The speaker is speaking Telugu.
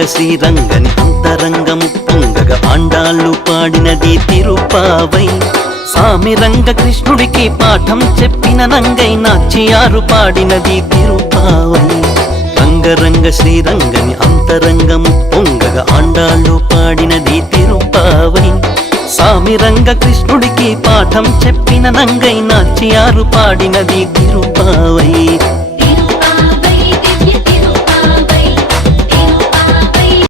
రంగ శ్రీరంగని అంతరంగము పొంగగ ఆండాళ్ళు పాడినది తిరుపావై సామి రంగ కృష్ణుడికి పాఠం చెప్పిన నంగై నాచ్యారు పాడినది తిరుపావై రంగ శ్రీరంగని అంతరంగము పొంగగ ఆండాళ్ళు పాడినది తిరుపావై సామి రంగ కృష్ణుడికి పాఠం చెప్పిన నంగై నాచ్యారు పాడినది తిరుపావై